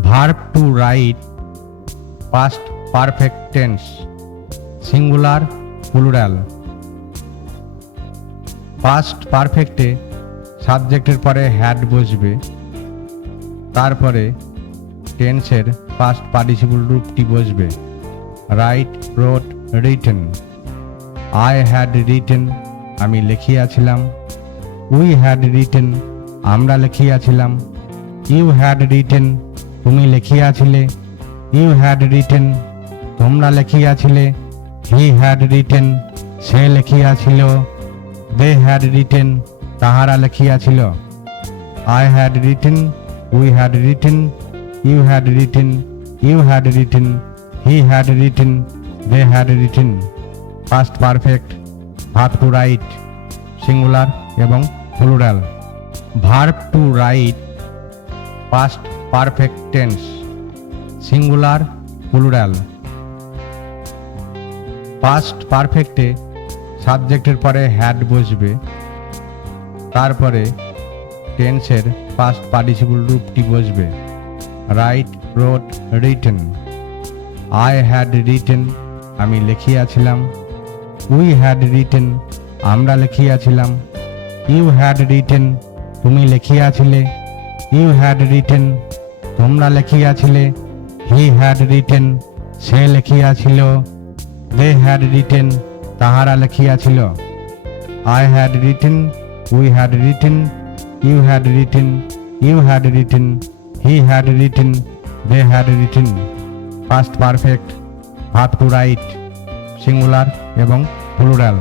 Verb to write past perfect tense singular plural. Past পারফেক্টে সাবজেক্টের পরে হ্যাড বসবে, তারপরে টেন্সের পাস্ট পার্টিসিপল রূপটি বসবে। Write, wrote, written. I had written, আমি লিখিয়াছিলাম। উই হ্যাড রিটেন, আমরা লিখিয়াছিলাম। ইউ হ্যাড রিটেন, তুমি লিখিয়াছিলে। ইউ হ্যাড রিটেন, তোমরা লিখিয়াছিলে। হি হ্যাড রিটেন, সে লিখিয়াছিল। দে হ্যাড রিটেন, তাহারা লিখিয়াছিল। I had written, we had written, you had written, you had written, he had written, they had written. Past perfect, verb to write singular এবং plural. Verb to write past perfect tense singular plural. Past পারফেক্টে সাবজেক্টের পরে had বসবে, তারপরে টেন্সের past participle রূপটি বসবে। Write, wrote, written. I had written, আমি লিখিয়াছিলাম। উই হ্যাড রিটেন, আমরা লিখিয়াছিলাম। ইউ হ্যাড রিটেন, তুমি লিখিয়াছিলে। ইউ হ্যাড রিটেন, তোমরা লিখিয়াছিলে। হি হ্যাড রিটেন, সে লিখিয়াছিল। দে হ্যাড রিটেন, তাহারা লিখিয়াছিল। I had written, we had written, you had written, you had written, he had written, they had written. Past perfect, verb to write singular এবং plural.